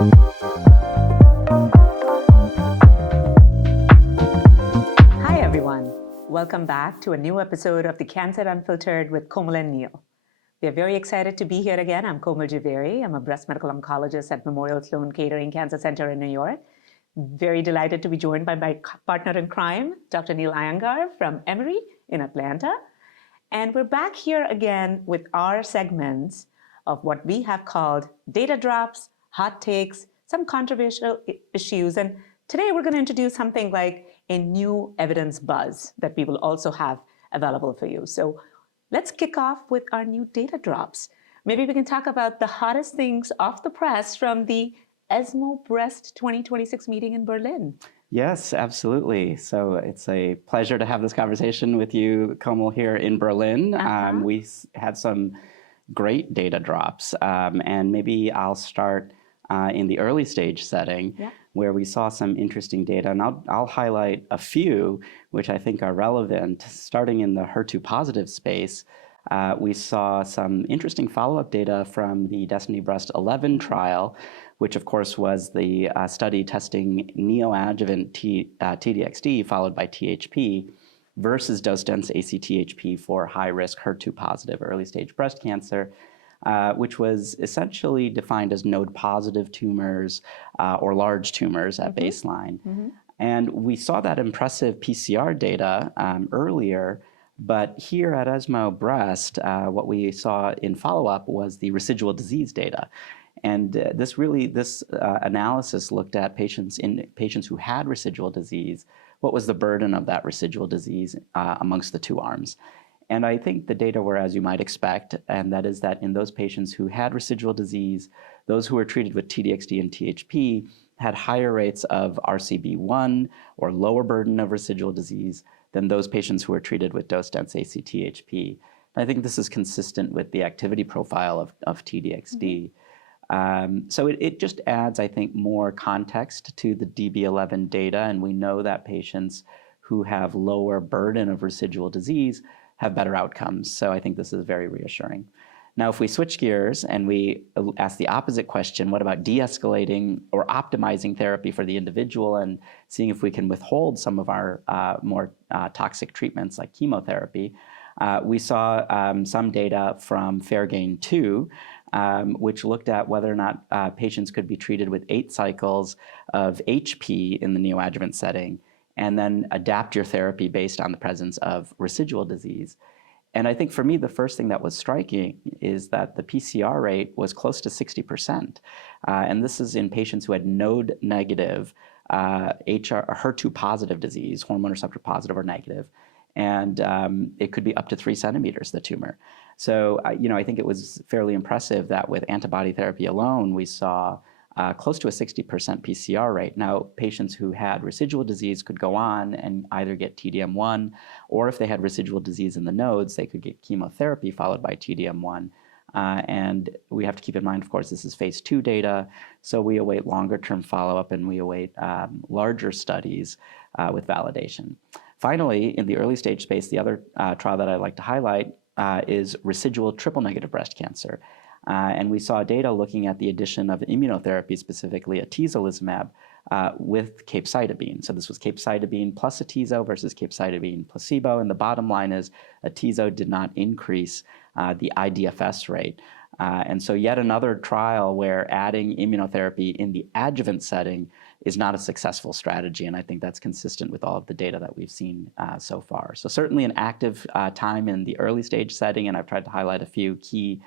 Hi, everyone. Welcome back to a new episode of the Cancer Unfiltered with Komal and Neil. We are very excited to be here again. I'm Komal Jhaveri. I'm a breast medical oncologist at Memorial Sloan Kettering Cancer Center in New York. Very delighted to be joined by my partner in crime, Dr. Neil Iyengar from Emory in Atlanta. And we're back here again with our segments of what we have called data drops, hot takes, some controversial issues. And today we're going to introduce something like a new evidence buzz that we will also have available for you. So let's kick off with our new data drops. Maybe we can talk about the hottest things off the press from the ESMO Breast 2026 meeting in Berlin. Yes, absolutely. So it's a pleasure to have this conversation with you, Komal, here in Berlin. We had some great data drops, and maybe I'll start in the early stage setting, where we saw some interesting data, and I'll highlight a few which I think are relevant. Starting in the HER2 positive space, we saw some interesting follow-up data from the Destiny Breast 11 trial, which of course was the study testing neoadjuvant T-DXd followed by THP versus dose-dense ACTHP for high-risk HER2 positive early stage breast cancer, which was essentially defined as node-positive tumors or large tumors at baseline. And we saw that impressive PCR data earlier, but here at ESMO Breast, what we saw in follow-up was the residual disease data. And this analysis looked at patients who had residual disease. What was the burden of that residual disease amongst the two arms? And I think the data were as you might expect, and that is that in those patients who had residual disease, those who were treated with T-DXd and THP had higher rates of RCB1 or lower burden of residual disease than those patients who were treated with dose-dense ACTHP. I think this is consistent with the activity profile of T-DXd. So it just adds, I think, more context to the DB11 data, and we know that patients who have lower burden of residual disease have better outcomes. So I think this is very reassuring. Now, if we switch gears and we ask the opposite question, what about de-escalating or optimizing therapy for the individual and seeing if we can withhold some of our more toxic treatments like chemotherapy? We saw some data from FAIRGAIN-2, which looked at whether or not patients could be treated with 8 cycles of HP in the neoadjuvant setting and then adapt your therapy based on the presence of residual disease. And I think for me, the first thing that was striking is that the PCR rate was close to 60%. And this is in patients who had node-negative HER2 positive disease, hormone receptor positive or negative. And it could be up to 3 centimeters, the tumor. So, I think it was fairly impressive that with antibody therapy alone, we saw close to a 60% PCR rate. Now, patients who had residual disease could go on and either get TDM1, or if they had residual disease in the nodes, they could get chemotherapy followed by TDM1. And we have to keep in mind, of course, this is phase 2 data, so we await longer-term follow-up and we await larger studies with validation. Finally, in the early stage space, the other trial that I'd like to highlight is residual triple-negative breast cancer. And we saw data looking at the addition of immunotherapy, specifically atezolizumab, with capecitabine. So this was capecitabine plus atezo versus capecitabine placebo. And the bottom line is atezo did not increase the IDFS rate. And so yet another trial where adding immunotherapy in the adjuvant setting is not a successful strategy. And I think that's consistent with all of the data that we've seen so far. So certainly an active time in the early stage setting, and I've tried to highlight a few key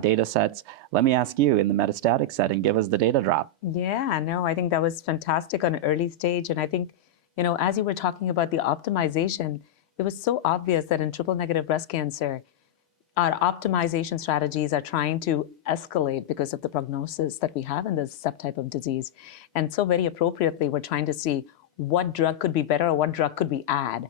data sets. Let me ask you, in the metastatic setting, give us the data drop. Yeah, no, I think that was fantastic on an early stage. And I think, as you were talking about the optimization, it was so obvious that in triple-negative breast cancer, our optimization strategies are trying to escalate because of the prognosis that we have in this subtype of disease. And so very appropriately, we're trying to see what drug could be better or what drug could we add.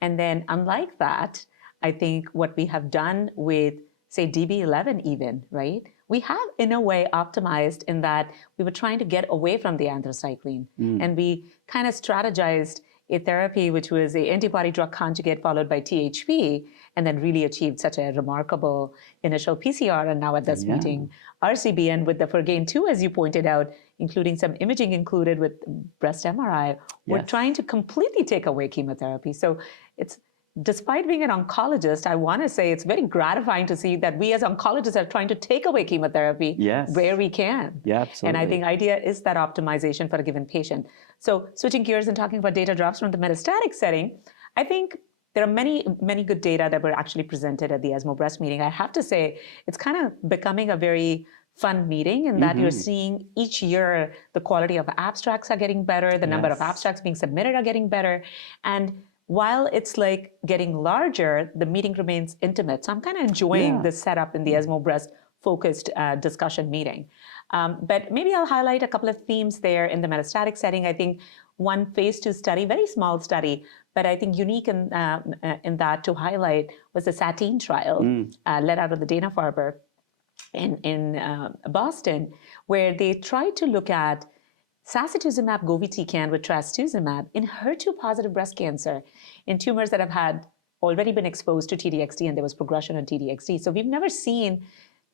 And then unlike that, I think what we have done with, say, DB11 even, right? We have, in a way, optimized in that we were trying to get away from the anthracycline. And we kind of strategized a therapy which was an antibody drug conjugate followed by THP. and then really achieved such a remarkable initial PCR and now at this meeting RCB. And with the Fergain-2, as you pointed out, including some imaging included with breast MRI, we're trying to completely take away chemotherapy. So it's, despite being an oncologist, I want to say it's very gratifying to see that we as oncologists are trying to take away chemotherapy where we can. Yeah, absolutely. And I think idea is that optimization for a given patient. So switching gears and talking about data drops from the metastatic setting, I think there are many, many good data that were actually presented at the ESMO Breast meeting. I have to say, it's kind of becoming a very fun meeting in that you're seeing each year the quality of abstracts are getting better, the number of abstracts being submitted are getting better. And while it's like getting larger, the meeting remains intimate. So I'm kind of enjoying the setup in the ESMO Breast focused discussion meeting. But maybe I'll highlight a couple of themes there in the metastatic setting. I think one phase 2 study, very small study, but I think unique in that to highlight was the SATIN trial led out of the Dana-Farber in Boston, where they tried to look at sacituzumab govitecan with trastuzumab in HER2-positive breast cancer in tumors that have had already been exposed to T-DXd and there was progression on T-DXd. So we've never seen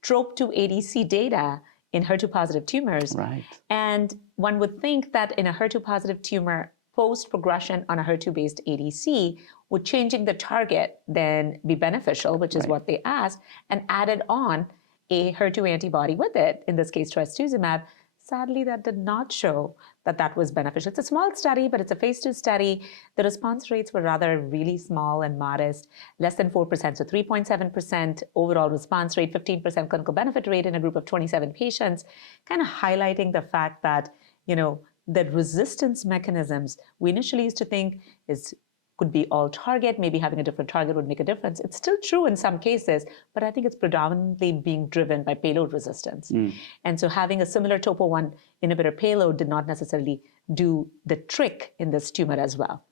TROP2 ADC data in HER2-positive tumors. Right. And one would think that in a HER2-positive tumor, post-progression on a HER2-based ADC, would changing the target then be beneficial, which is what they asked, and added on a HER2 antibody with it, in this case trastuzumab. Sadly, that did not show that that was beneficial. It's a small study, but it's a phase 2 study. The response rates were rather really small and modest, less than 4%, so 3.7% overall response rate, 15% clinical benefit rate in a group of 27 patients, kind of highlighting the fact that, you know, the resistance mechanisms we initially used to think could be all target, maybe having a different target would make a difference. It's still true in some cases, but I think it's predominantly being driven by payload resistance. And so having a similar topo-1 inhibitor payload did not necessarily do the trick in this tumor as well.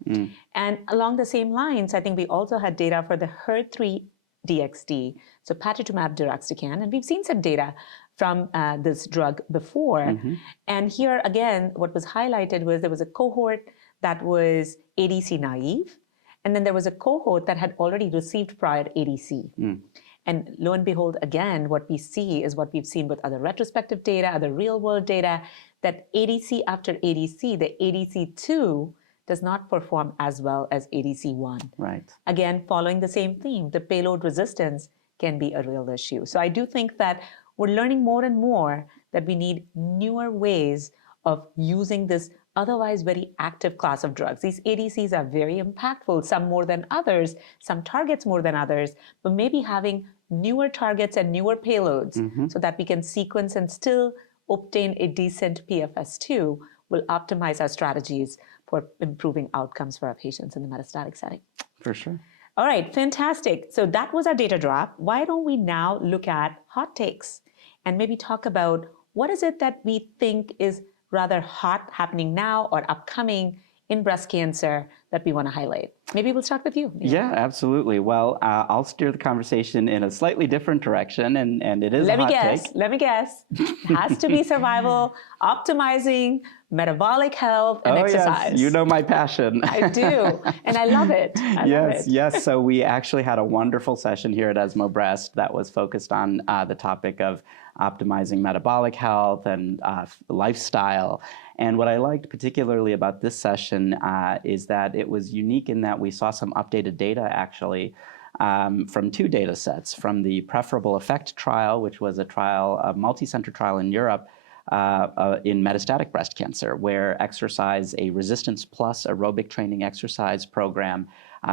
And along the same lines, I think we also had data for the HER3 DXd, so patritumab deruxtecan, and we've seen some data from this drug before. And here again, what was highlighted was there was a cohort that was ADC naive, and then there was a cohort that had already received prior ADC. And lo and behold, again, what we see is what we've seen with other retrospective data, other real-world data, that ADC after ADC, the ADC2 does not perform as well as ADC1. Right. Again, following the same theme, the payload resistance can be a real issue. So I do think that we're learning more and more that we need newer ways of using this otherwise very active class of drugs. These ADCs are very impactful, some more than others, some targets more than others, but maybe having newer targets and newer payloads so that we can sequence and still obtain a decent PFS2 will optimize our strategies for improving outcomes for our patients in the metastatic setting. For sure. All right, fantastic. So that was our data drop. Why don't we now look at hot takes and maybe talk about what is it that we think is rather hot happening now or upcoming in breast cancer that we want to highlight? Maybe we'll start with you. Yeah, absolutely. Well, I'll steer the conversation in a slightly different direction, and it is a hot take. Let me guess. It has to be survival, optimizing metabolic health and exercise. Yes, you know my passion. I do, and I love it. I love it. Yes. So we actually had a wonderful session here at ESMO Breast that was focused on the topic of optimizing metabolic health and lifestyle. And what I liked particularly about this session is that it was unique in that we saw some updated data actually from two data sets, from the Preferable Effect trial, which was a multi-center trial in Europe in metastatic breast cancer, where exercise, a resistance plus aerobic training exercise program,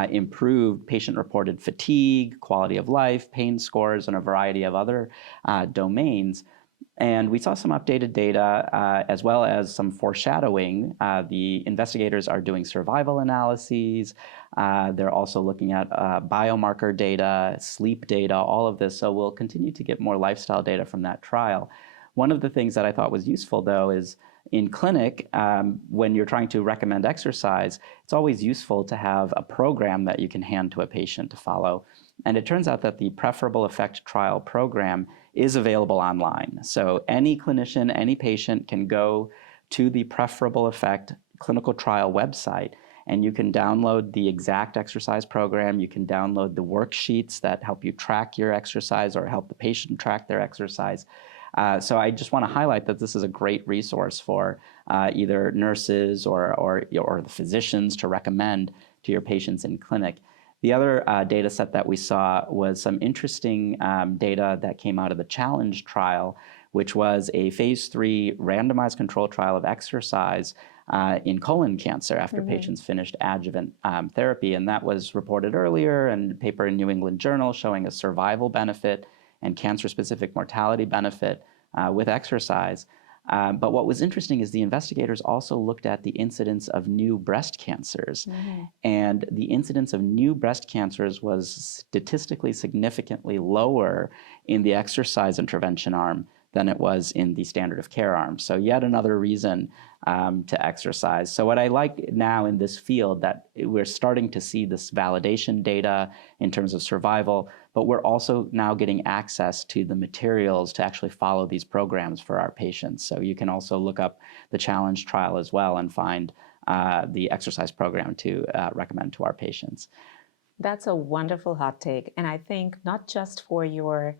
improved patient-reported fatigue, quality of life, pain scores, and a variety of other domains. And we saw some updated data as well as some foreshadowing. The investigators are doing survival analyses. They're also looking at biomarker data, sleep data, all of this. So we'll continue to get more lifestyle data from that trial. One of the things that I thought was useful, though, is in clinic, when you're trying to recommend exercise, it's always useful to have a program that you can hand to a patient to follow. And it turns out that the Preferable Effect trial program is available online. So any clinician, any patient can go to the Preferable Effect clinical trial website and you can download the exact exercise program. You can download the worksheets that help you track your exercise or help the patient track their exercise. So I just want to highlight that this is a great resource for either nurses or the physicians to recommend to your patients in clinic. The other data set that we saw was some interesting data that came out of the challenge trial, which was a phase 3 randomized controlled trial of exercise in colon cancer after patients finished adjuvant therapy. And that was reported earlier in a paper in New England Journal showing a survival benefit and cancer-specific mortality benefit with exercise. But what was interesting is the investigators also looked at the incidence of new breast cancers. And the incidence of new breast cancers was statistically significantly lower in the exercise intervention arm than it was in the standard of care arm. So yet another reason to exercise. So what I like now in this field, that we're starting to see this validation data in terms of survival, but we're also now getting access to the materials to actually follow these programs for our patients. So you can also look up the challenge trial as well and find the exercise program to recommend to our patients. That's a wonderful hot take. And I think not just for your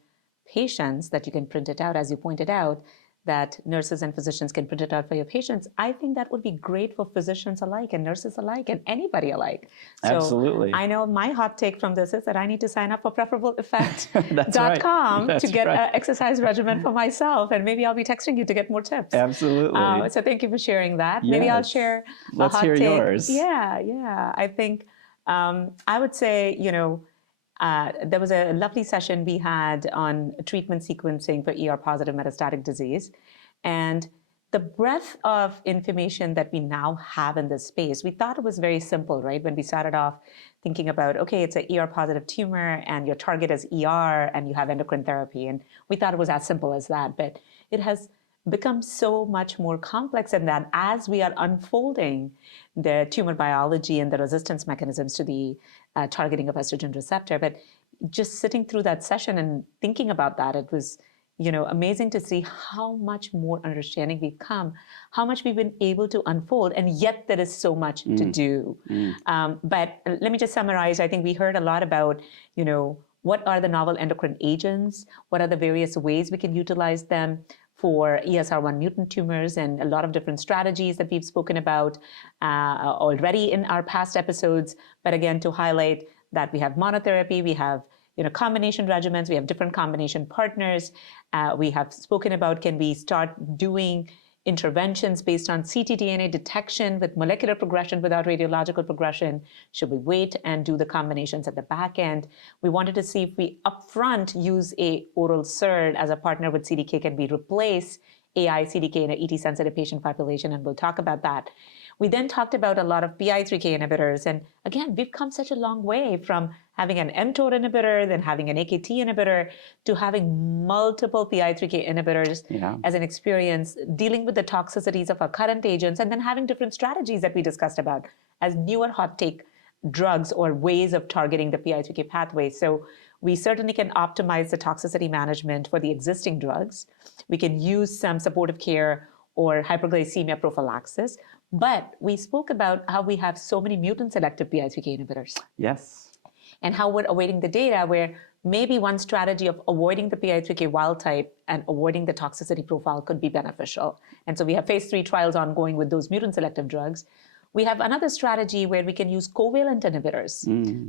patients that you can print it out, as you pointed out, that nurses and physicians can print it out for your patients. I think that would be great for physicians alike and nurses alike and anybody alike. So Absolutely. I know my hot take from this is that I need to sign up for preferableeffect.com to get an exercise regimen for myself. And maybe I'll be texting you to get more tips. Absolutely. So thank you for sharing that. Yes. Maybe I'll share Let's a hot hear take. yours. Yeah. I think I would say, there was a lovely session we had on treatment sequencing for ER-positive metastatic disease. And the breadth of information that we now have in this space, we thought it was very simple, right? When we started off thinking about, okay, it's an ER-positive tumor and your target is ER and you have endocrine therapy. And we thought it was as simple as that. But it has become so much more complex than that as we are unfolding the tumor biology and the resistance mechanisms to the targeting of estrogen receptor. But just sitting through that session and thinking about that, it was amazing to see how much more understanding we've come, how much we've been able to unfold, and yet there is so much to do. But let me just summarize. I think we heard a lot about, what are the novel endocrine agents? What are the various ways we can utilize them for ESR1 mutant tumors, and a lot of different strategies that we've spoken about already in our past episodes. But again, to highlight that we have monotherapy, we have combination regimens, we have different combination partners. We have spoken about, can we start doing interventions based on ctDNA detection with molecular progression without radiological progression? Should we wait and do the combinations at the back end? We wanted to see if we upfront use a oral SERD as a partner with CDK, can we replace AI CDK in an ET-sensitive patient population? And we'll talk about that. We then talked about a lot of PI3K inhibitors. And again, we've come such a long way from having an mTOR inhibitor, then having an AKT inhibitor, to having multiple PI3K inhibitors as an experience, dealing with the toxicities of our current agents, and then having different strategies that we discussed about as newer hot take drugs or ways of targeting the PI3K pathway. So we certainly can optimize the toxicity management for the existing drugs. We can use some supportive care or hyperglycemia prophylaxis. But we spoke about how we have so many mutant-selective PI3K inhibitors. Yes. And how we're awaiting the data where maybe one strategy of avoiding the PI3K wild type and avoiding the toxicity profile could be beneficial. And so we have phase 3 trials ongoing with those mutant-selective drugs. We have another strategy where we can use covalent inhibitors.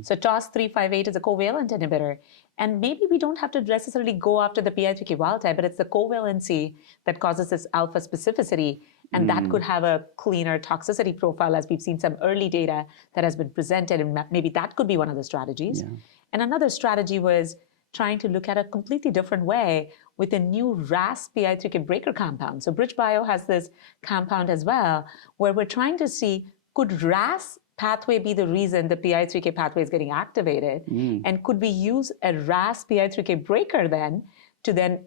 So TOS358 is a covalent inhibitor. And maybe we don't have to necessarily go after the PI3K wild type, but it's the covalency that causes this alpha specificity. And that could have a cleaner toxicity profile, as we've seen some early data that has been presented. And maybe that could be one of the strategies. And another strategy was trying to look at a completely different way with a new RAS PI3K breaker compound. So BridgeBio has this compound as well, where we're trying to see, could RAS pathway be the reason the PI3K pathway is getting activated? And could we use a RAS PI3K breaker then to then,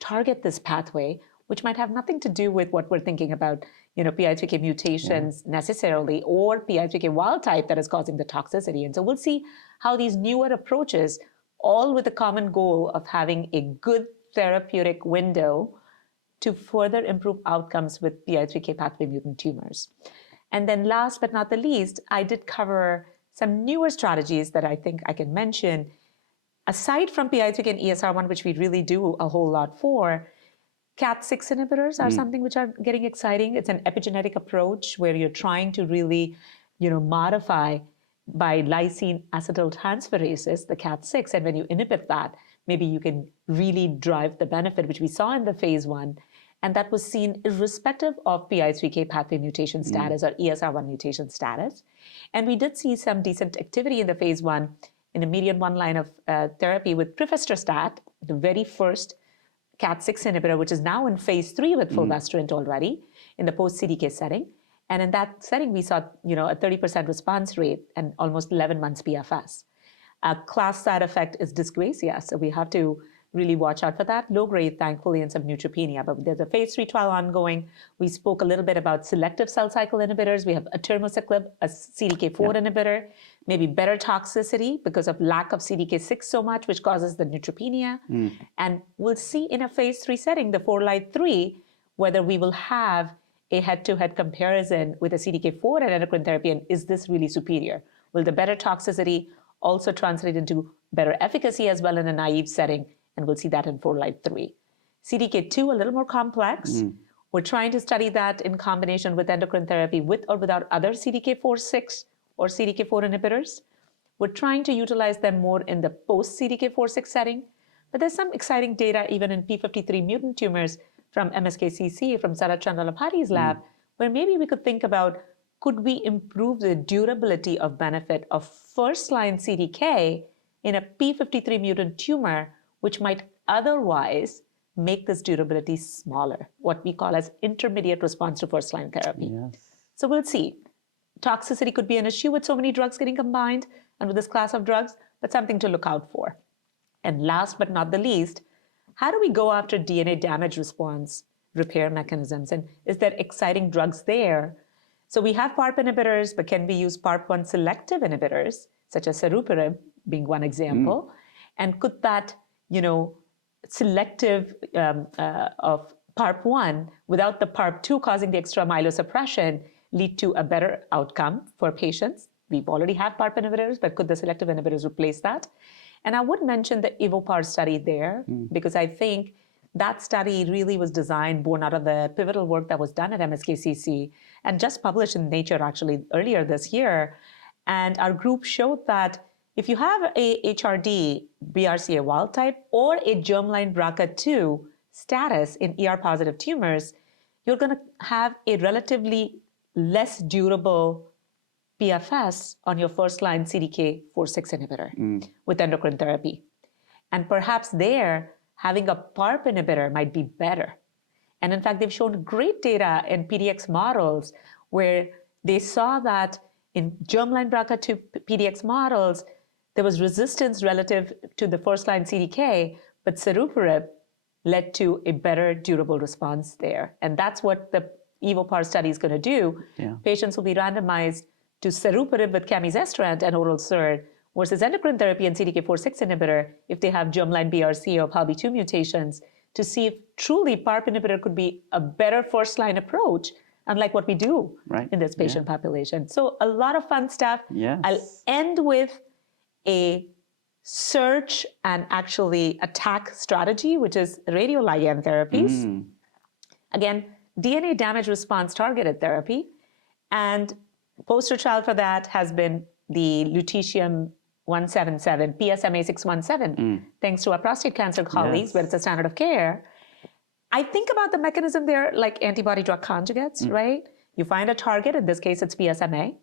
target this pathway, which might have nothing to do with what we're thinking about, PI3K mutations necessarily, or PI3K wild type that is causing the toxicity. And so we'll see how these newer approaches, all with the common goal of having a good therapeutic window to further improve outcomes with PI3K pathway mutant tumors. And then last but not the least, I did cover some newer strategies that I think I can mention. Aside from PI3K and ESR1, which we really do a whole lot for, KAT6 inhibitors are something which are getting exciting. It's an epigenetic approach where you're trying to really, modify by lysine acetyltransferases, the KAT6, and when you inhibit that, maybe you can really drive the benefit, which we saw in the phase 1. And that was seen irrespective of PI3K pathway mutation status or ESR1 mutation status. And we did see some decent activity in the phase 1 in a median 1 line of therapy with prifostat, the very first KAT6 inhibitor, which is now in phase 3 with fulvestrant already in the post-CDK setting. And in that setting, we saw a 30% response rate and almost 11 months PFS. A class side effect is dysgeusia, so we have to really watch out for that. Low grade, thankfully, and some neutropenia. But there's a phase 3 trial ongoing. We spoke a little bit about selective cell cycle inhibitors. We have atirmociclib, a CDK4 inhibitor, maybe better toxicity because of lack of CDK6 so much, which causes the neutropenia. And we'll see in a phase 3 setting, the 4Light3, whether we will have a head-to-head comparison with a CDK4 and endocrine therapy, and is this really superior? Will the better toxicity also translate into better efficacy as well in a naive setting? And we'll see that in 4Light3. CDK2, a little more complex. We're trying to study that in combination with endocrine therapy with or without other CDK4/6 or CDK4 inhibitors. We're trying to utilize them more in the post-CDK4/6 setting. But there's some exciting data even in P53 mutant tumors from MSKCC, from Sarat Chandalapati's lab, where maybe we could think about, could we improve the durability of benefit of first-line CDK in a P53 mutant tumor, which might otherwise make this durability smaller, what we call as intermediate response to first-line therapy. So we'll see. Toxicity could be an issue with so many drugs getting combined and with this class of drugs, but something to look out for. And last but not the least, how do we go after DNA damage response repair mechanisms? And is there exciting drugs there? So we have PARP inhibitors, but can we use PARP1 selective inhibitors, such as saruparib being one example? And could that, selective of PARP1 without the PARP2 causing the extra myelosuppression lead to a better outcome for patients? We already have PARP inhibitors, but could the selective inhibitors replace that? And I would mention the EvoPAR study there, because I think that study really was designed, born out of the pivotal work that was done at MSKCC and just published in Nature actually earlier this year. And our group showed that if you have a HRD, BRCA wild type, or a germline BRCA2 status in ER-positive tumors, you're going to have a relatively less durable PFS on your first-line CDK4/6 inhibitor with endocrine therapy. And perhaps there, having a PARP inhibitor might be better. And in fact, they've shown great data in PDX models where they saw that in germline BRCA2 PDX models, there was resistance relative to the first-line CDK, but saruparib led to a better durable response there. And that's what the EvoPAR study is going to do. Patients will be randomized to saruparib with camizestrant and oral SERD versus endocrine therapy and CDK4/6 inhibitor if they have germline BRCA or PALB2 mutations, to see if truly PARP inhibitor could be a better first-line approach, unlike what we do in this patient population. So a lot of fun stuff. I'll end with a search and actually attack strategy, which is radioligand therapies. Again, DNA damage response targeted therapy. And poster child for that has been the lutetium-177, PSMA-617, thanks to our prostate cancer colleagues, where it's a standard of care. I think about the mechanism there like antibody-drug conjugates, right? You find a target, in this case it's PSMA.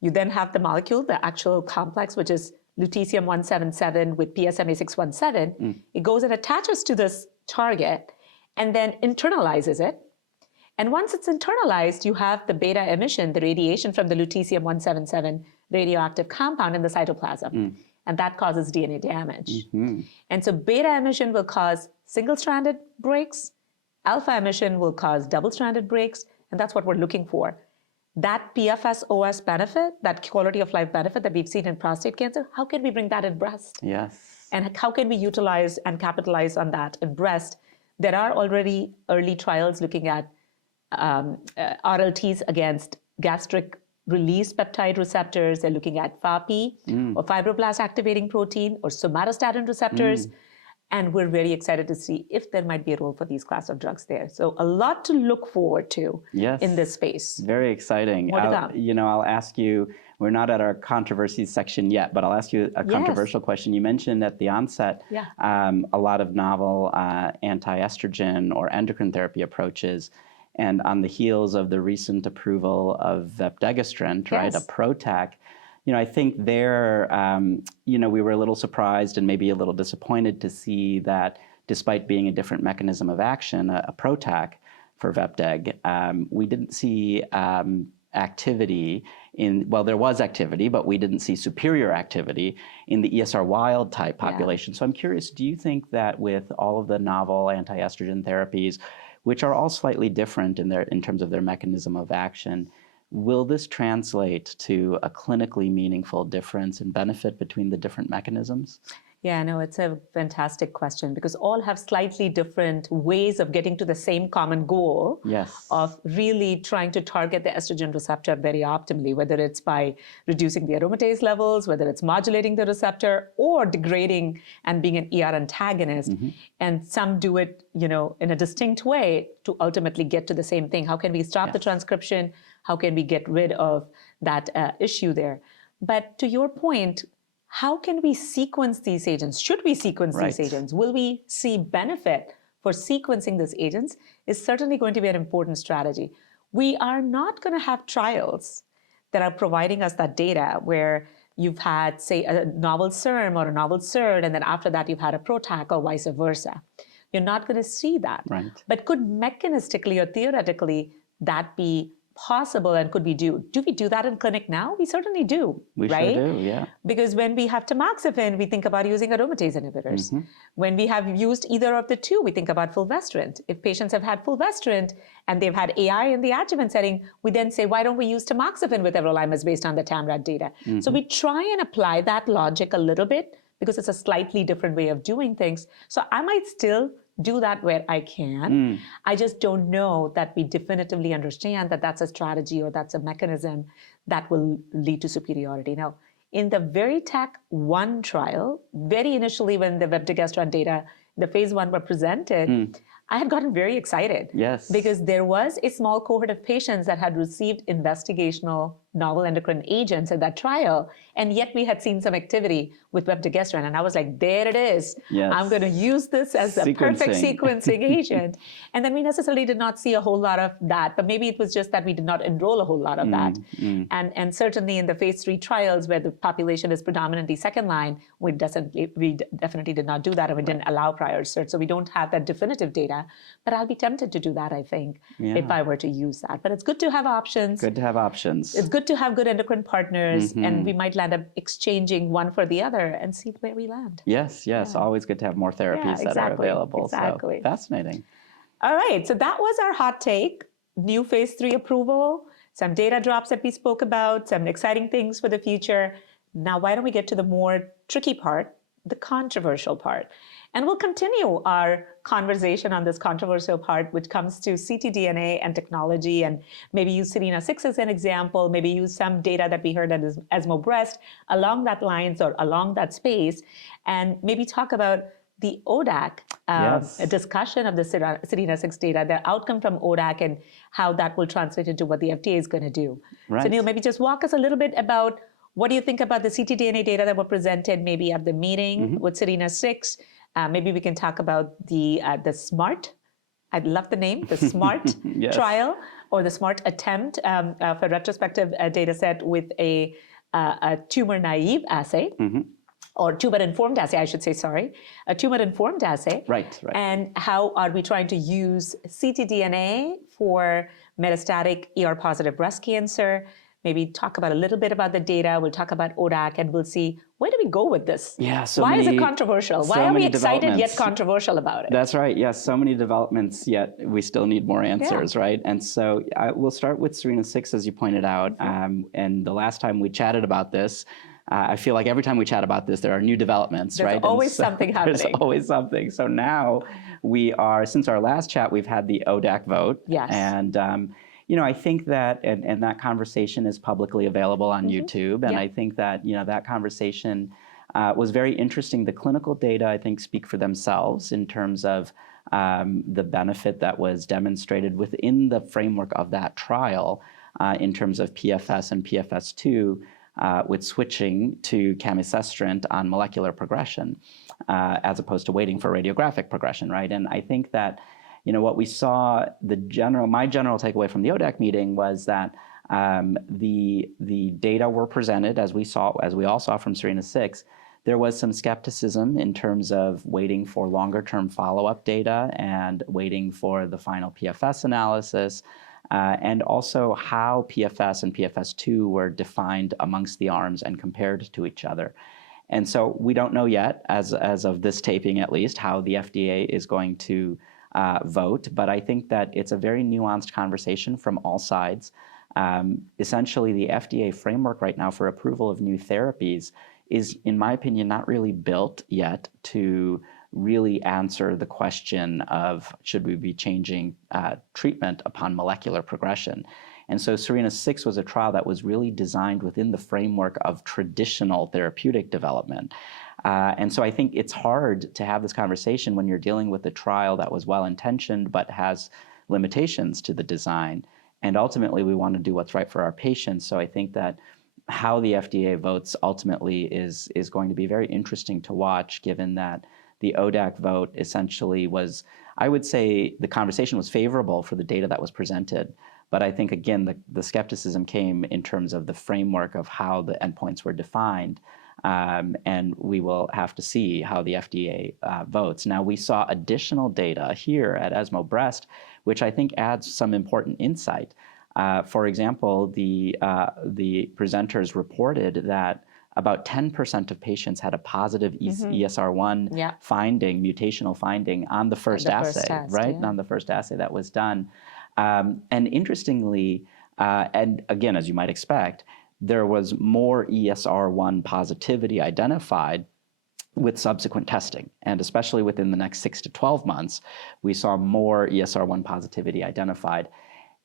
You then have the molecule, the actual complex, which is lutetium-177 with PSMA-617. It goes and attaches to this target and then internalizes it. And once it's internalized, you have the beta emission, the radiation from the lutetium-177 radioactive compound in the cytoplasm. And that causes DNA damage. And so beta emission will cause single-stranded breaks. Alpha emission will cause double-stranded breaks. And that's what we're looking for. That PFS OS benefit, that quality of life benefit that we've seen in prostate cancer, how can we bring that in breast? And how can we utilize and capitalize on that in breast? There are already early trials looking at RLTs against gastric release peptide receptors. They're looking at FAPI or fibroblast activating protein or somatostatin receptors. And we're very excited to see if there might be a role for these class of drugs there. So a lot to look forward to in this space. Very exciting. More to come. I'll ask you, we're not at our controversies section yet, but I'll ask you a controversial question. You mentioned at the onset a lot of novel anti-estrogen or endocrine therapy approaches. And on the heels of the recent approval of vepdegestrant, right, a PROTAC, I think there, we were a little surprised and maybe a little disappointed to see that despite being a different mechanism of action, a PROTAC for vepdeg, we didn't see activity there was activity, but we didn't see superior activity in the ESR wild type population. So I'm curious, do you think that with all of the novel anti-estrogen therapies, which are all slightly different in terms of their mechanism of action, will this translate to a clinically meaningful difference in benefit between the different mechanisms? Yeah, no, it's a fantastic question because all have slightly different ways of getting to the same common goal of really trying to target the estrogen receptor very optimally, whether it's by reducing the aromatase levels, whether it's modulating the receptor or degrading and being an ER antagonist. And some do it, in a distinct way to ultimately get to the same thing. How can we stop the transcription? How can we get rid of that issue there? But to your point, how can we sequence these agents? Should we sequence these agents? Will we see benefit for sequencing these agents? Is certainly going to be an important strategy. We are not going to have trials that are providing us that data where you've had, say, a novel SERM or a novel SERD, and then after that you've had a PROTAC or vice versa. You're not going to see that. But could mechanistically or theoretically that be possible and could we do? Do we do that in clinic now? We certainly do, right? Sure do, yeah. Because when we have tamoxifen, we think about using aromatase inhibitors. When we have used either of the two, we think about fulvestrant. If patients have had fulvestrant and they've had AI in the adjuvant setting, we then say, why don't we use tamoxifen with everolimus based on the TAMRAD data? So we try and apply that logic a little bit because it's a slightly different way of doing things. So I might still do that where I can. I just don't know that we definitively understand that that's a strategy or that's a mechanism that will lead to superiority. Now, in the VERITAC-1 trial, very initially when the vepdegestrant data, the phase 1 were presented, I had gotten very excited. Because there was a small cohort of patients that had received investigational novel endocrine agents in that trial, and yet we had seen some activity with vepdegestrant, and I was like, there it is. I'm going to use this as a perfect sequencing agent. And then we necessarily did not see a whole lot of that, but maybe it was just that we did not enroll a whole lot of that. And certainly in the phase 3 trials where the population is predominantly second line, we definitely did not do that, and we didn't allow prior cert, so we don't have that definitive data. But I'll be tempted to do that, I think, if I were to use that. But it's good to have options. Good to have options. It's good to have good endocrine partners, and we might land up exchanging one for the other and see where we land. Yes. Always good to have more therapies that are available. So fascinating. All right, so that was our hot take. New phase 3 approval, some data drops that we spoke about, some exciting things for the future. Now, why don't we get to the more tricky part, the controversial part? And we'll continue our conversation on this controversial part, which comes to ctDNA and technology, and maybe use Serena-6 as an example, maybe use some data that we heard at ESMO Breast along that lines or along that space, and maybe talk about the ODAC, a discussion of the Serena-6 data, the outcome from ODAC, and how that will translate into what the FDA is going to do. So Neil, maybe just walk us a little bit about what do you think about the ctDNA data that were presented maybe at the meeting with Serena-6? Maybe we can talk about the SMART. I love the name, the SMART trial, or the SMART attempt for retrospective data set with a tumor-naive assay, or tumor-informed assay, I should say, sorry, a tumor-informed assay. Right. And how are we trying to use ctDNA for metastatic ER-positive breast cancer? Maybe talk about a little bit about the data. We'll talk about ODAC, and we'll see where do we go with this? Why is it controversial? Why are we excited yet controversial about it? That's right. Yes, so many developments, yet we still need more answers, right? And so we'll start with Serena-6, as you pointed out. And the last time we chatted about this, I feel like every time we chat about this, there are new developments, right? There's always something happening. There's always something. So now we are, since our last chat, we've had the ODAC vote. Yes. And I think that, and that conversation is publicly available on YouTube, and I think that, that conversation was very interesting. The clinical data, I think, speak for themselves in terms of the benefit that was demonstrated within the framework of that trial in terms of PFS and PFS2 with switching to camizestrant on molecular progression as opposed to waiting for radiographic progression, right? And I think that, what we saw, my general takeaway from the ODAC meeting was that the data were presented as we all saw from SERENA-6. There was some skepticism in terms of waiting for longer-term follow-up data and waiting for the final PFS analysis, and also how PFS and PFS2 were defined amongst the arms and compared to each other. And so we don't know yet, as of this taping at least, how the FDA is going to vote, but I think that it's a very nuanced conversation from all sides. Essentially, the FDA framework right now for approval of new therapies is, in my opinion, not really built yet to really answer the question of should we be changing treatment upon molecular progression. And so SERENA-6 was a trial that was really designed within the framework of traditional therapeutic development. And so I think it's hard to have this conversation when you're dealing with a trial that was well-intentioned but has limitations to the design. And ultimately, we want to do what's right for our patients. So I think that how the FDA votes ultimately is going to be very interesting to watch, given that the ODAC vote essentially was, I would say the conversation was favorable for the data that was presented. But I think, again, the skepticism came in terms of the framework of how the endpoints were defined. And we will have to see how the FDA votes. Now, we saw additional data here at ESMO Breast, which I think adds some important insight. For example, the presenters reported that about 10% of patients had a positive ESR1 finding, mutational finding on the first assay, right? On the first assay that was done. And interestingly, and again, as you might expect, there was more ESR1 positivity identified with subsequent testing. And especially within the next 6 to 12 months, we saw more ESR1 positivity identified.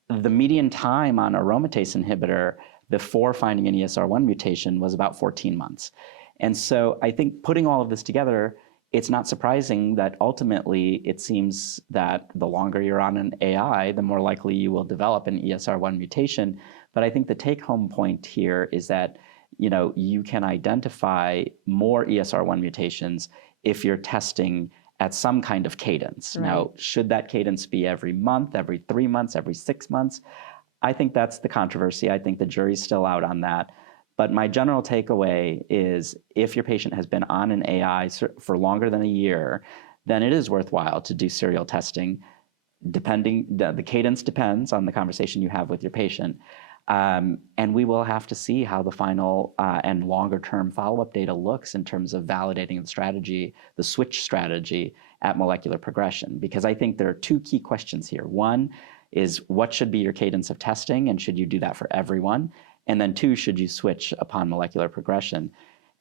The median time on aromatase inhibitor before finding an ESR1 mutation was about 14 months. And so I think putting all of this together, it's not surprising that ultimately it seems that the longer you're on an AI, the more likely you will develop an ESR1 mutation. But I think the take-home point here is that you can identify more ESR1 mutations if you're testing at some kind of cadence. Right. Now, should that cadence be every month, every 3 months, every 6 months? I think that's the controversy. I think the jury's still out on that. But my general takeaway is if your patient has been on an AI for longer than a year, then it is worthwhile to do serial testing. The cadence depends on the conversation you have with your patient. And we will have to see how the final and longer-term follow-up data looks in terms of validating the strategy, the switch strategy at molecular progression. Because I think there are two key questions here. One is what should be your cadence of testing, and should you do that for everyone? And then two, should you switch upon molecular progression?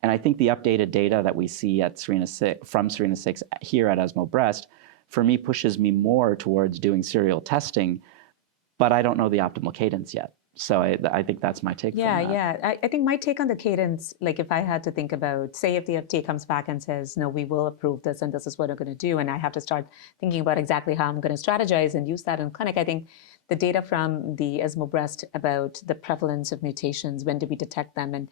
And I think the updated data that we see at from SERENA-6 here at ESMO Breast, for me, pushes me more towards doing serial testing, but I don't know the optimal cadence yet. So I think that's my take from that. Yeah. I think my take on the cadence, like if I had to think about, say if the FDA comes back and says, no, we will approve this and this is what we're going to do, and I have to start thinking about exactly how I'm going to strategize and use that in clinic, I think the data from the ESMO Breast about the prevalence of mutations, when do we detect them, and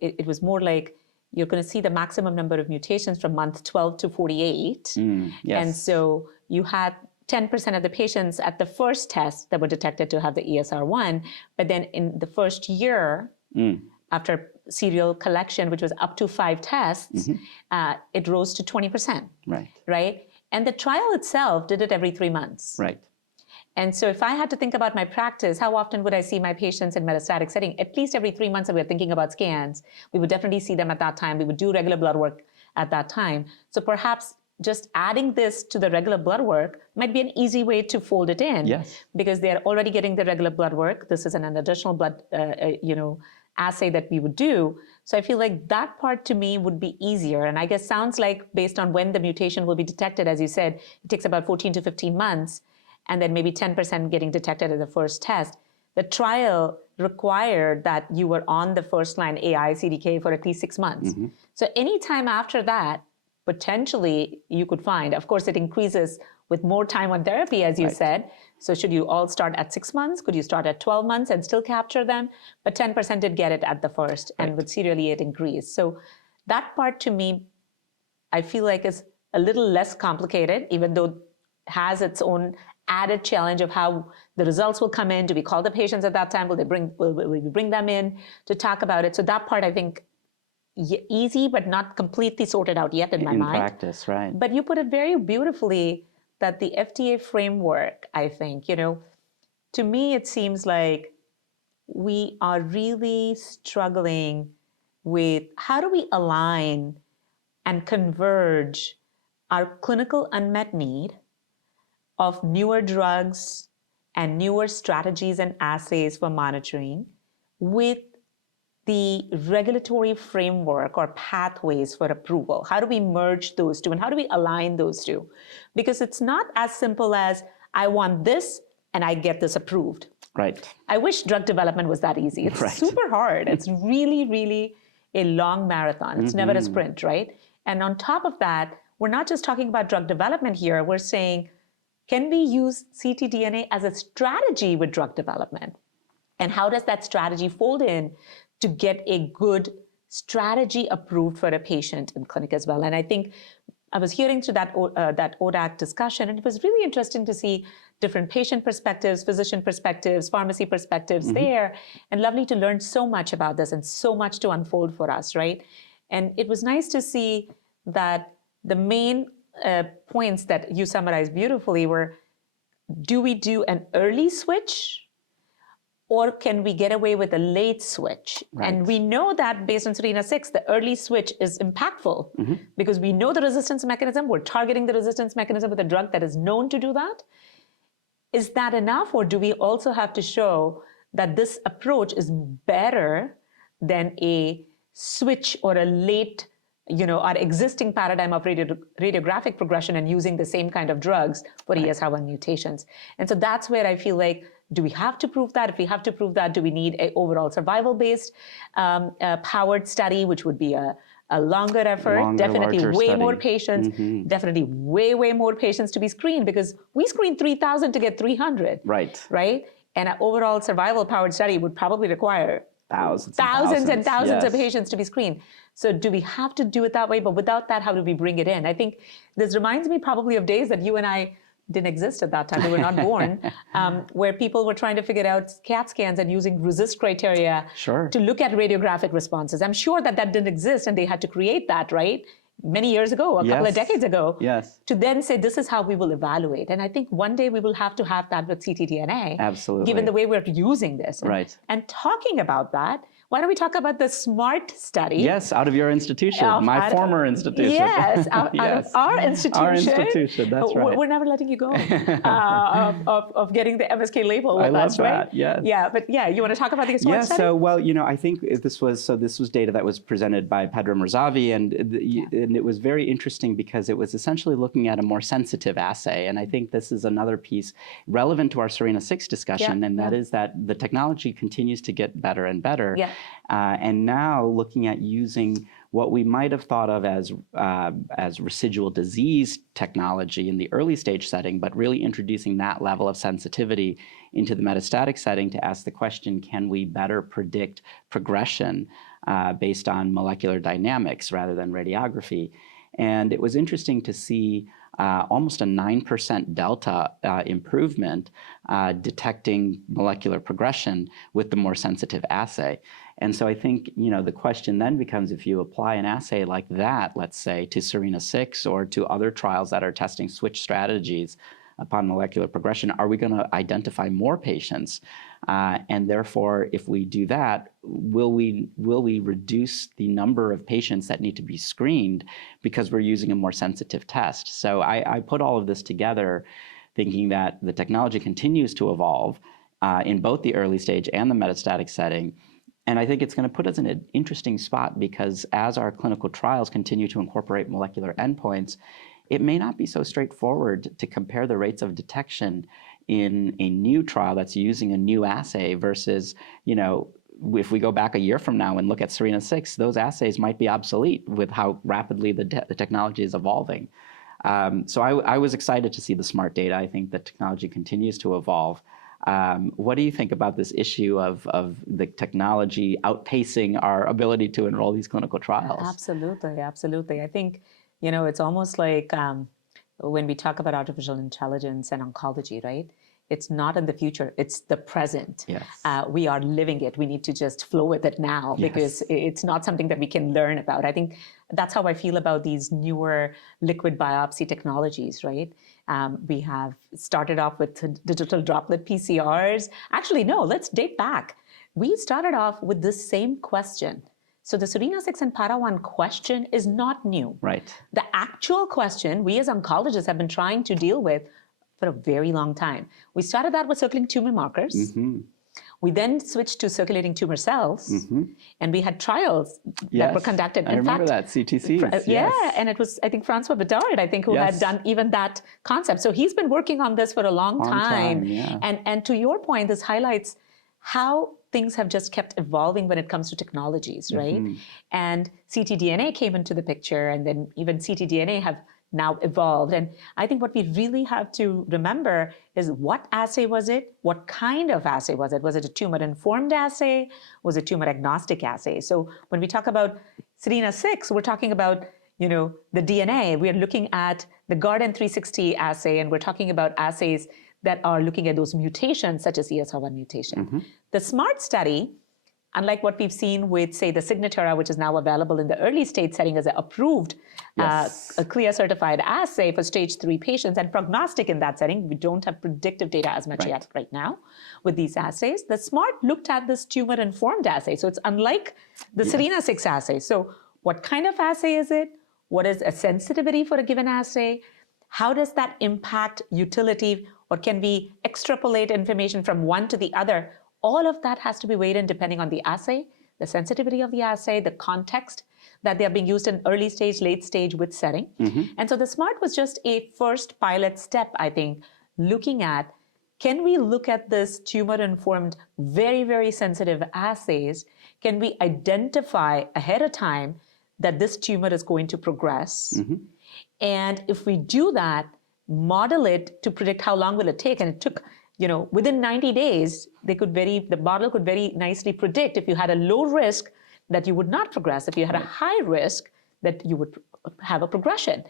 it was more like you're going to see the maximum number of mutations from month 12 to 48. Yes. And so you had 10% of the patients at the first test that were detected to have the ESR1, but then in the first year, after serial collection, which was up to 5 tests, it rose to 20%. Right? And the trial itself did it every 3 months. Right. And so if I had to think about my practice, how often would I see my patients in metastatic setting? At least every 3 months that we're thinking about scans, we would definitely see them at that time. We would do regular blood work at that time. So perhaps just adding this to the regular blood work might be an easy way to fold it in. Yes. Because they're already getting the regular blood work. This is an additional blood, assay that we would do. So I feel like that part to me would be easier. And I guess sounds like based on when the mutation will be detected, as you said, it takes about 14 to 15 months. and then maybe 10% getting detected at the first test, the trial required that you were on the first-line AI CDK for at least 6 months. So anytime after that, potentially you could find, of course, it increases with more time on therapy, as you said. So should you all start at 6 months? Could you start at 12 months and still capture them? But 10% did get it at the first, and with serially it increased. So that part to me, I feel like is a little less complicated, even though it has its own added challenge of how the results will come in. Do we call the patients at that time? Will we bring them in to talk about it? So that part, I think, easy, but not completely sorted out yet in my mind. In practice, right. But you put it very beautifully that the FDA framework, I think, to me, it seems like we are really struggling with how do we align and converge our clinical unmet need of newer drugs and newer strategies and assays for monitoring with the regulatory framework or pathways for approval. How do we merge those two and how do we align those two? Because it's not as simple as I want this and I get this approved. Right. I wish drug development was that easy. It's super hard. It's really, really a long marathon. It's never a sprint, right? And on top of that, we're not just talking about drug development here. We're saying, can we use ctDNA as a strategy with drug development? And how does that strategy fold in to get a good strategy approved for a patient in clinic as well? And I think I was hearing through that ODAC discussion, and it was really interesting to see different patient perspectives, physician perspectives, pharmacy perspectives there, and lovely to learn so much about this and so much to unfold for us, right? And it was nice to see that the main points that you summarized beautifully were, do we do an early switch or can we get away with a late switch? Right. And we know that based on SERENA-6, the early switch is impactful because we know the resistance mechanism. We're targeting the resistance mechanism with a drug that is known to do that. Is that enough, or do we also have to show that this approach is better than a switch or a late, our existing paradigm of radiographic progression and using the same kind of drugs for ESR1 mutations? And so that's where I feel like, do we have to prove that? If we have to prove that, do we need an overall survival-based powered study, which would be a longer effort, definitely way more patients, definitely way more patients to be screened, because we screen 3,000 to get 300. Right? And an overall survival powered study would probably require thousands and thousands of patients to be screened. So do we have to do it that way? But without that, how do we bring it in? I think this reminds me probably of days that you and I didn't exist at that time. We were not born, where people were trying to figure out CAT scans and using RECIST criteria to look at radiographic responses. I'm sure that didn't exist and they had to create that, right? Many years ago, a couple of decades ago, to then say, this is how we will evaluate. And I think one day we will have to have that with ctDNA. Absolutely. Given the way we're using this. And talking about that, why don't we talk about the SMART study? Yes, out of your institution, my former institution. Yes, out of our institution. Our institution, that's right. We're never letting you go of getting the MSK label with I love us, that, right? yes. Yeah, but you want to talk about the SMART study? So, well, I think this was data that was presented by Pedro Murzavi, and it was very interesting because it was essentially looking at a more sensitive assay. And I think this is another piece relevant to our SERENA-6 discussion, and that is that the technology continues to get better and better. And now looking at using what we might have thought of as residual disease technology in the early stage setting, but really introducing that level of sensitivity into the metastatic setting to ask the question, can we better predict progression based on molecular dynamics rather than radiography? And it was interesting to see almost a 9% delta improvement detecting molecular progression with the more sensitive assay. And so I think, the question then becomes, if you apply an assay like that, let's say, to SERENA-6 or to other trials that are testing switch strategies upon molecular progression, are we going to identify more patients? And therefore, if we do that, will we reduce the number of patients that need to be screened because we're using a more sensitive test? So I put all of this together thinking that the technology continues to evolve in both the early stage and the metastatic setting. And I think it's going to put us in an interesting spot because as our clinical trials continue to incorporate molecular endpoints, it may not be so straightforward to compare the rates of detection in a new trial that's using a new assay versus, if we go back a year from now and look at SERENA-6, those assays might be obsolete with how rapidly the technology is evolving. So I was excited to see the SMART data. I think the technology continues to evolve. What do you think about this issue of the technology outpacing our ability to enroll these clinical trials? Absolutely, absolutely. I think, it's almost like when we talk about artificial intelligence and oncology, right? It's not in the future, it's the present. Yes. We are living it. We need to just flow with it now because it's not something that we can learn about. I think that's how I feel about these newer liquid biopsy technologies, right? We have started off with digital droplet PCRs. Actually, no, let's date back. We started off with the same question. So the SERENA-6 and PARA-1 question is not new. Right. The actual question we as oncologists have been trying to deal with for a very long time. We started that with circulating tumor markers. Mm-hmm. We then switched to circulating tumor cells, mm-hmm. and we had trials that were conducted. I remember that, CTCs. Yeah, and it was, I think, Francois Bedard, who had done even that concept. So he's been working on this for a long time. Yeah. And to your point, this highlights how things have just kept evolving when it comes to technologies, right? Mm-hmm. And ctDNA came into the picture, and then even ctDNA have now evolved. And I think what we really have to remember is, what assay was it? What kind of assay was it? Was it a tumor-informed assay? Was it tumor-agnostic assay? So when we talk about SERENA-6, we're talking about, the DNA. We're looking at the Garden 360 assay, and we're talking about assays that are looking at those mutations, such as ESR1 mutation. Mm-hmm. The SMART study, unlike what we've seen with, say, the Signatera, which is now available in the early stage setting as an approved, a CLIA certified assay for stage 3 patients, and prognostic in that setting, we don't have predictive data as much yet right now with these assays. The SMART looked at this tumor-informed assay. So it's unlike the SERENA-6 assay. So what kind of assay is it? What is a sensitivity for a given assay? How does that impact utility? Or can we extrapolate information from one to the other? All of that has to be weighed in depending on the assay, the sensitivity of the assay, the context that they're being used in early stage, late stage with setting. Mm-hmm. And so the SMART was just a first pilot step, I think, looking at, can we look at this tumor-informed, very, very sensitive assays? Can we identify ahead of time that this tumor is going to progress? Mm-hmm. And if we do that, model it to predict how long will it take. And it took, within 90 days, the model could very nicely predict if you had a low risk that you would not progress, if you had a high risk that you would have a progression.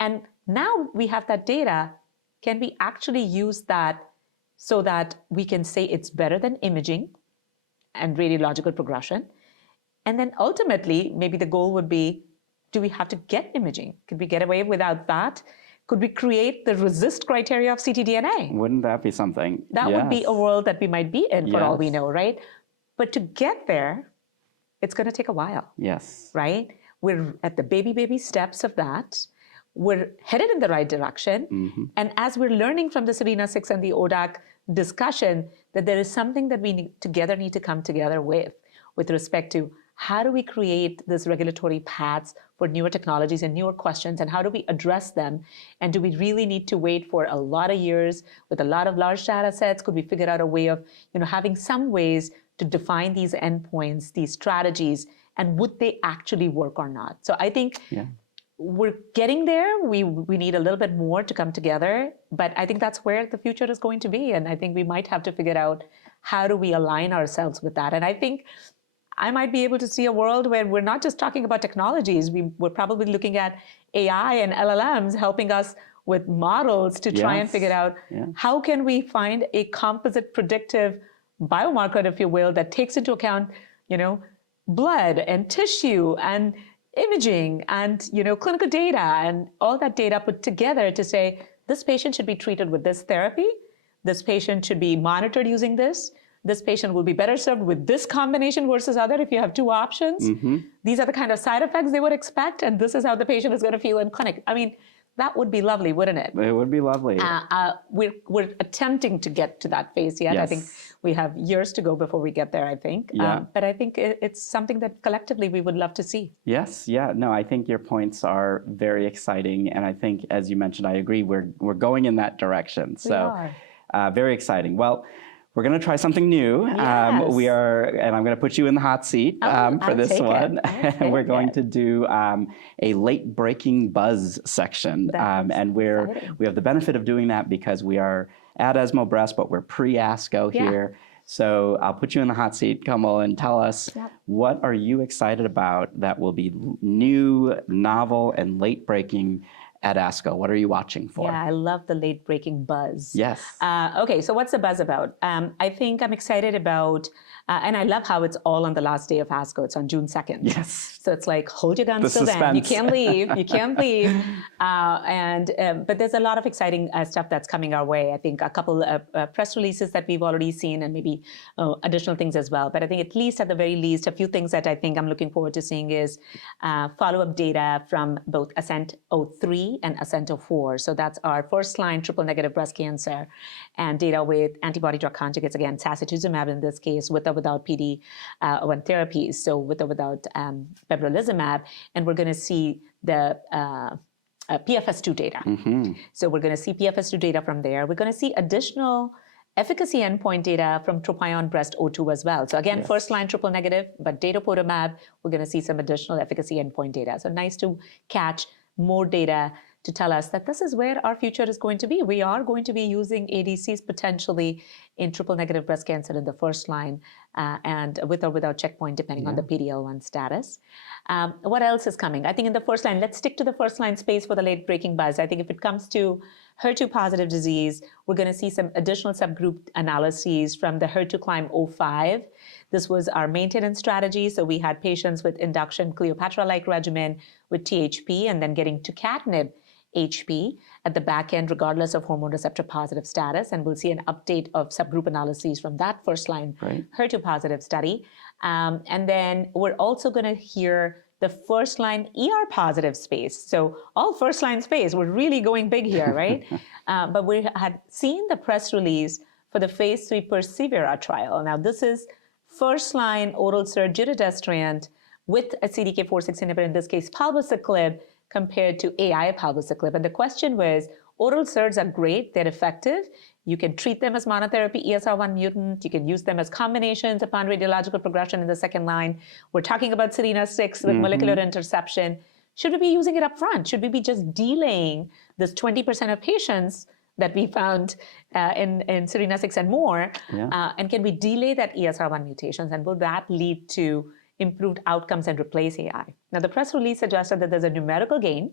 And now we have that data. Can we actually use that so that we can say it's better than imaging and radiological progression? And then ultimately, maybe the goal would be, do we have to get imaging? Could we get away without that? Could we create the RECIST criteria of ctDNA? Wouldn't that be something? That would be a world that we might be in for all we know, right? But to get there, it's going to take a while. Yes. Right? We're at the baby steps of that. We're headed in the right direction. Mm-hmm. And as we're learning from the SERENA-6 and the ODAC discussion, that there is something that we need to come together with respect to, how do we create this regulatory paths for newer technologies and newer questions, and how do we address them? And do we really need to wait for a lot of years with a lot of large data sets? Could we figure out a way of, having some ways to define these endpoints, these strategies, and would they actually work or not? So I think we're getting there. We need a little bit more to come together, but I think that's where the future is going to be. And I think we might have to figure out, how do we align ourselves with that? And I think I might be able to see a world where we're not just talking about technologies. We're probably looking at AI and LLMs helping us with models to try and figure out how can we find a composite predictive biomarker, if you will, that takes into account, blood and tissue and imaging and, clinical data and all that data put together to say, this patient should be treated with this therapy. This patient should be monitored using this. This patient will be better served with this combination versus other if you have two options. Mm-hmm. These are the kind of side effects they would expect, and this is how the patient is going to feel in clinic. I mean, that would be lovely, wouldn't it? It would be lovely. We're attempting to get to that phase yet. Yes. I think we have years to go before we get there, I think. Yeah. But I think it's something that collectively we would love to see. Yes, no, I think your points are very exciting. And I think, as you mentioned, I agree, we're going in that direction. So. We are. very exciting. Well, we're going to try something new. Yes. And I'm going to put you in the hot seat for this one. We're going to do a late-breaking buzz section. And we have the benefit of doing that because we are at ESMO Breast, but we're pre-ASCO here. So I'll put you in the hot seat, Komal, and tell us what are you excited about that will be new, novel, and late-breaking at ASCO? What are you watching for? Yeah, I love the late-breaking buzz. Yes. Okay, so what's the buzz about? I think I'm excited about, and I love how it's all on the last day of ASCO. It's on June 2nd. Yes. So it's like, hold your guns till suspense. then. You can't leave. You can't leave. But there's a lot of exciting stuff that's coming our way. I think a couple of press releases that we've already seen and maybe additional things as well. But I think at least at the very least, a few things that I think I'm looking forward to seeing is follow-up data from both ASCENT-03 and ASCENT-04. So that's our first-line triple-negative breast cancer and data with antibody-drug conjugates, again, sacituzumab in this case, with or without PD-1 therapies, so with or without pembrolizumab. And we're going to see the PFS2 data. So we're going to see PFS2 data from there. We're going to see additional efficacy endpoint data from Tropion Breast 02 as well. So again, first-line triple-negative, but datopotamab, we're going to see some additional efficacy endpoint data. So nice to catch more data to tell us that this is where our future is going to be. We are going to be using ADCs potentially in triple-negative breast cancer in the first line and with or without checkpoint, depending on the PD-L1 status. What else is coming? I think in the first line, let's stick to the first line space for the late-breaking buzz. I think if it comes to HER2-positive disease, we're going to see some additional subgroup analyses from the HER2CLIMB-05. This was our maintenance strategy. So we had patients with induction Cleopatra-like regimen with THP and then getting tucatinib HP at the back end, regardless of hormone receptor positive status. And we'll see an update of subgroup analyses from that first line HER2 positive study. And then we're also going to hear the first line ER positive space. So all first line space, we're really going big here, right? But we had seen the press release for the phase 3 Persevera trial. Now this is first line oral SERD giredestrant with a CDK4/6 inhibitor, in this case palbociclib, compared to AI palbociclib. And the question was, oral SERDs are great, they're effective. You can treat them as monotherapy ESR1 mutant. You can use them as combinations upon radiological progression in the second line. We're talking about SERENA-6 with molecular interception. Should we be using it up front? Should we be just delaying this 20% of patients that we found in SERENA-6 and more? And can we delay that ESR1 mutations? And will that lead to improved outcomes and replace AI? Now, the press release suggested that there's a numerical gain,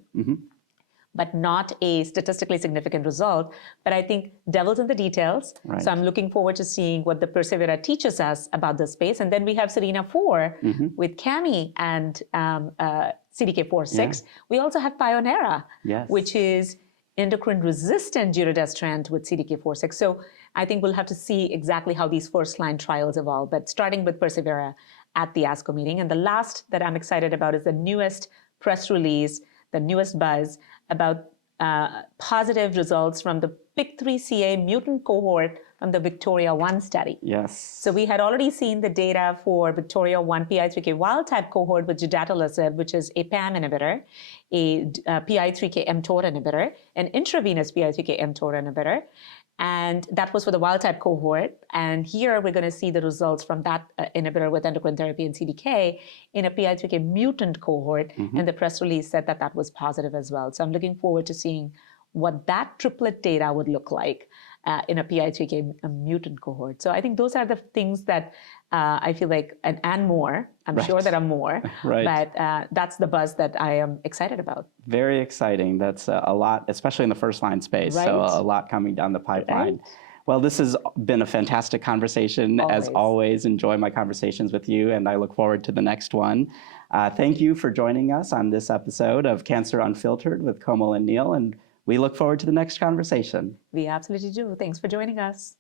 but not a statistically significant result. But I think devil's in the details. So I'm looking forward to seeing what the Persevera teaches us about this space. And then we have SERENA-4 with Cami and CDK4/6. We also have Pionera, which is endocrine-resistant giredestrant with CDK4/6. So I think we'll have to see exactly how these first-line trials evolve, but starting with Persevera at the ASCO meeting. And the last that I'm excited about is the newest press release, the newest buzz about positive results from the PIK3CA mutant cohort from the Victoria-1 study. So we had already seen the data for Victoria-1 PI3K wild-type cohort with gedatolisib, which is a PAM inhibitor, a PI3K mTOR inhibitor, an intravenous PI3K mTOR inhibitor. And that was for the wild-type cohort. And here we're going to see the results from that inhibitor with endocrine therapy and CDK in a PI3K mutant cohort. And the press release said that that was positive as well. So I'm looking forward to seeing what that triplet data would look like in a PI3K mutant cohort. So I think those are the things that I feel like, and more. I'm sure there are more, but that's the buzz that I am excited about. Very exciting. That's a lot, especially in the first line space. So a lot coming down the pipeline. Well, this has been a fantastic conversation. As always, enjoy my conversations with you, and I look forward to the next one. Thank you for joining us on this episode of Cancer Unfiltered with Komal and Neil, and we look forward to the next conversation. We absolutely do. Thanks for joining us.